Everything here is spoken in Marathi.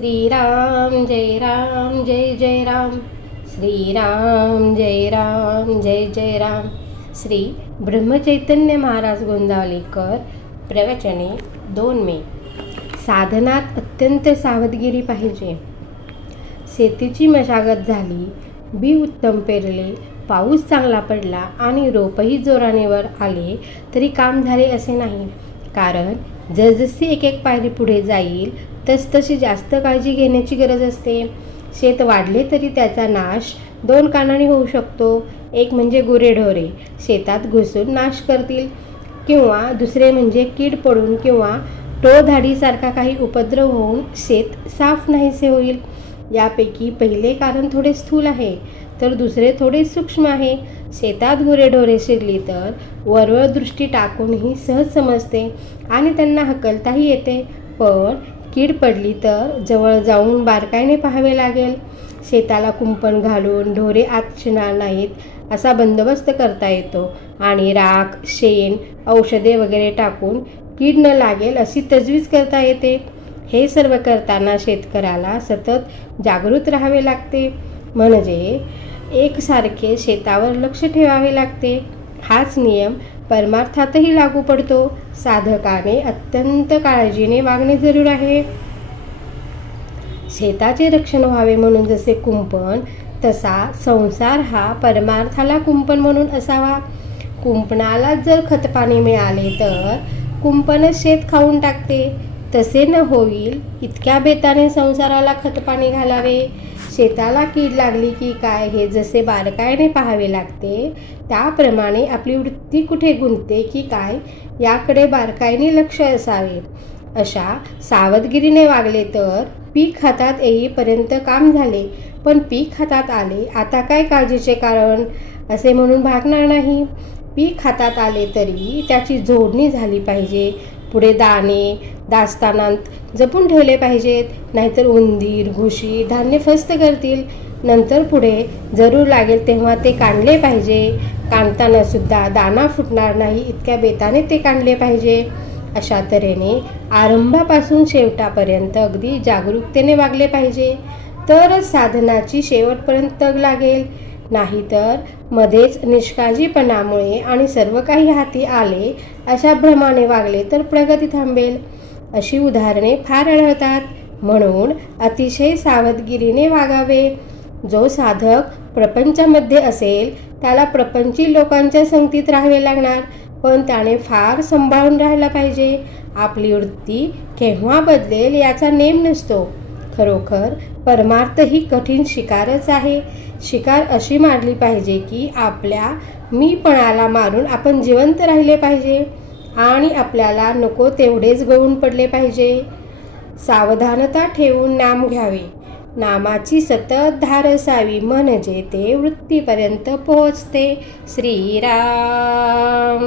श्रीराम जय राम जय जय राम, श्रीराम जय राम जय जय राम. श्री ब्रह्मचैतन्य महाराज गोंदावलेकर. प्रवचने 2 मे. साधनात अत्यंत सावधगिरी पाहिजे. शेतीची मशागत झाली, बी उत्तम पेरले, पाऊस चांगला पडला आणि रोपही जोराने वर आले तरी काम झाले असे नाही. कारण जसजशी एक पायरी पुढे जाईल तसतशी जास्त काळजी घेण्याची गरज असते. शेत वाढले तरी त्याचा नाश 2 कारणांनी होऊ शकतो. एक म्हणजे गुरेढोरे शेतात घुसून नाश करतील, किंवा दुसरे म्हणजे कीड पडून किंवा टोळधाडीसारखा काही उपद्रव होऊन शेत साफ नाहीसे होईल. यापैकी पहिले कारण थोडे स्थूल आहे तर दुसरे थोडे सूक्ष्म आहे. शेतात गुरेढोरे शिरली तर वरवर दृष्टी टाकूनही सहज समजते आणि त्यांना हकलताही येते, पण कीड पडली तर जवळ जाऊन बारकाईने पाहावे लागेल. शेताला कुंपण घालून ढोरे आत शिरणार नाहीत असा बंदोबस्त करता येतो आणि राख, शेण, औषधे वगैरे टाकून कीड न लागेल अशी तजवीज करता येते. हे सर्व करताना शेतकऱ्याला सतत जागृत राहावे लागते, म्हणजे एकसारखे शेतावर लक्ष ठेवावे लागते. हाच नियम परमार्थातही लागू पडतो. साधकाने अत्यंत काळजीने वागणे जरूर आहे. शेताचे रक्षण व्हावे म्हणून जसे कुंपण, तसा संसार हा परमार्थाला कुंपण म्हणून असावा. कुंपणाला जर खतपाणी मिळाले तर कुंपणच शेत खाऊन टाकते. तसे न होईल इतक्या बेताने संसाराला खतपाणी घालावे. शेताला कीड लागली की काय हे जसे बारकाईने पाहावे लागते, त्याप्रमाणे आपली वृत्ती कुठे गुंतते की काय याकडे बारकाईने लक्ष असावे. अशा सावधगिरीने वागले तर पीक हातात येईपर्यंत काम झाले, पण पीक हातात आले आता काय काळजीचे कारण असे म्हणून भागणार नाही. पीक हातात आले तरी त्याची जोडणी झाली पाहिजे. पुढे दाणे दास्तानांत जपून ठेवले पाहिजेत, नाहीतर उंदीर घुशी धान्य फस्त करतील. नंतर पुढे जरूर लागेल तेव्हा ते काढले पाहिजे. काढताना सुद्धा दाणा फुटणार नाही इतक्या बेताने ते काढले पाहिजे. अशा तऱ्हेने आरंभापासून शेवटापर्यंत अगदी जागरूकतेने वागले पाहिजे, तरच साधनाची शेवटपर्यंत तग लागेल. नाहीतर मध्येच निष्काळजीपणामुळे आणि सर्व काही हाती आले अशा भ्रमाने वागले तर प्रगती थांबेल. अशी उदाहरणे फार आढळतात. म्हणून अतिशय सावधगिरीने वागावे. जो साधक प्रपंचामध्ये असेल त्याला प्रपंची लोकांच्या संगतीत राहावे लागणार, पण त्याने फार सांभाळून राहायला पाहिजे. आपली वृत्ती केव्हा बदलेल याचा नेम नसतो. खरोखर परमार्थ ही कठीण शिकारच आहे. शिकार अशी मारली पाहिजे की आपल्या मीपणाला मारून आपण जिवंत राहिले पाहिजे आणि आपल्याला नको तेवढेच गळून पडले पाहिजे. सावधानता ठेवून नाम घ्यावे. नामाची सतत धार असावी, म्हणजे ते वृत्तीपर्यंत पोहोचते. श्रीराम.